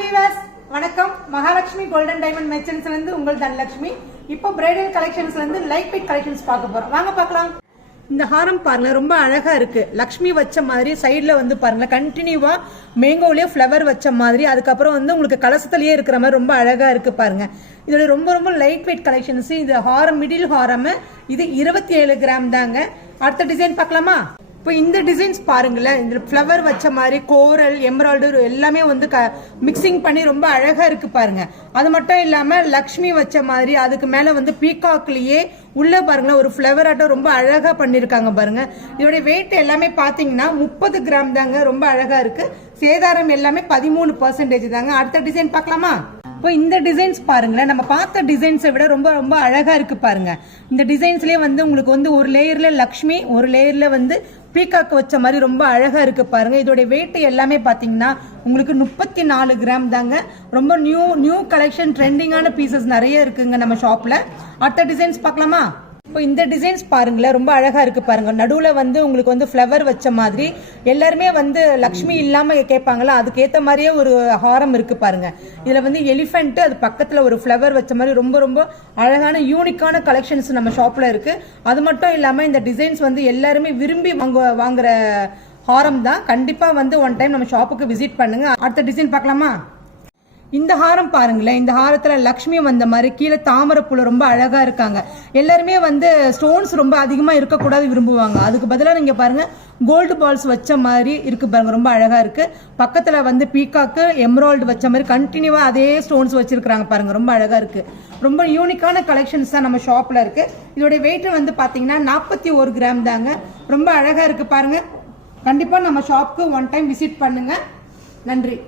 Viewers வணக்கம். Mahalakshmi golden diamond மெர்ச்சன்ட்ஸ்ல இருந்து உங்கள் தனலட்சுமி. இப்போ பிரைடல் கலெக்ஷன்ஸ்ல இருந்து லைட் வெயிட் கலெக்ஷன்ஸ் பார்க்க போறோம். வாங்க பார்க்கலாம். இந்த ஹாரம் பாருங்க, ரொம்ப அழகா இருக்கு. லக்ஷ்மி வச்ச மாதிரி சைட்ல வந்து பாருங்க கண்டினியூவா மேங்கோலயே ஃபிளவர் வச்ச மாதிரி, அதுக்கப்புறம் வந்து உங்களுக்கு கலசத்திலேயே இருக்கிற மாதிரி ரொம்ப அழகா இருக்கு பாருங்க. இதோட ரொம்ப ரொம்ப லைட் வெயிட் கலெக்ஷன்ஸ். இது ஹாரம், மிடில் ஹாரம். இது 27 கிராம் தாங்க. அடுத்த டிசைன் பார்க்கலாமா? இப்போ இந்த டிசைன்ஸ் பாருங்களேன். இந்த ஃப்ளவர் வச்ச மாதிரி கோரல், எம்ப்ராய்டரி எல்லாமே வந்து மிக்சிங் பண்ணி ரொம்ப அழகா இருக்கு பாருங்க. அது மட்டும் இல்லாம லக்ஷ்மி வச்ச மாதிரி அதுக்கு மேல வந்து பீகாக்லயே உள்ள பாருங்களேன் ஒரு ஃப்ளவர் ஆட்டம் ரொம்ப அழகா பண்ணிருக்காங்க பாருங்க. இதோட வெயிட் எல்லாமே பாத்தீங்கன்னா 30 கிராம் தாங்க. ரொம்ப அழகா இருக்கு. சேதாரம் எல்லாமே 13% தாங்க. அடுத்த டிசைன் பார்க்கலாமா? இப்போ இந்த டிசைன்ஸ் பாருங்களேன், நம்ம பார்த்த டிசைன்ஸை விட ரொம்ப ரொம்ப அழகா இருக்கு பாருங்க. இந்த டிசைன்ஸ்லயே வந்து உங்களுக்கு வந்து ஒரு லேயர்ல லக்ஷ்மி, ஒரு லேயர்ல வந்து பீகாக் வச்ச மாதிரி ரொம்ப அழகா இருக்கு பாருங்க. இதோட வெயிட் எல்லாமே பாத்தீங்கன்னா உங்களுக்கு 34 கிராம் தாங்க. ரொம்ப நியூ கலெக்ஷன், ட்ரெண்டிங்கான பீசஸ் நிறைய இருக்குங்க நம்ம ஷாப்ல. அடுத்த டிசைன்ஸ் பார்க்கலாமா? இப்போ இந்த டிசைன்ஸ் பாருங்களேன், ரொம்ப அழகா இருக்கு பாருங்க. நடுவுல வந்து உங்களுக்கு வந்து ஃபிளவர் வச்ச மாதிரி, எல்லாருமே வந்து லக்ஷ்மி இல்லாம கேட்பாங்களா, அதுக்கேத்த மாதிரியே ஒரு ஹாரம் இருக்கு பாருங்க. இதுல வந்து எலிஃபென்ட், அது பக்கத்துல ஒரு ஃபிளவர் வச்ச மாதிரி ரொம்ப ரொம்ப அழகான யூனிக்கான கலெக்ஷன்ஸ் நம்ம ஷாப்ல இருக்கு. அது மட்டும் இல்லாம இந்த டிசைன்ஸ் வந்து எல்லாருமே விரும்பி வாங்குற ஹாரம் தான். கண்டிப்பா வந்து ஒன் டைம் நம்ம ஷாப்புக்கு விசிட் பண்ணுங்க. அடுத்த டிசைன் பார்க்கலாமா? இந்த ஹாரம் பாருங்களேன். இந்த ஹாரத்துல லக்ஷ்மி வந்த மாதிரி கீழே தாமரைப்பூல ரொம்ப அழகா இருக்காங்க. எல்லாருமே வந்து ஸ்டோன்ஸ் ரொம்ப அதிகமா இருக்கக்கூடாது விரும்புவாங்க. அதுக்கு பதிலாக நீங்க பாருங்க கோல்டு பால்ஸ் வச்ச மாதிரி இருக்கு பாருங்க. ரொம்ப அழகா இருக்கு. பக்கத்துல வந்து பீகாக்கு, எம்ராய்டு வச்ச மாதிரி கண்டினியூவா அதே ஸ்டோன்ஸ் வச்சிருக்காங்க பாருங்க. ரொம்ப அழகா இருக்கு. ரொம்ப யூனிக்கான கலெக்ஷன்ஸ் தான் நம்ம ஷாப்ல இருக்கு. இதோட வெயிட் வந்து பாத்தீங்கன்னா 41 கிராம் தாங்க. ரொம்ப அழகா இருக்கு பாருங்க. கண்டிப்பா நம்ம ஷாப்க்கு ஒன் டைம் விசிட் பண்ணுங்க. நன்றி.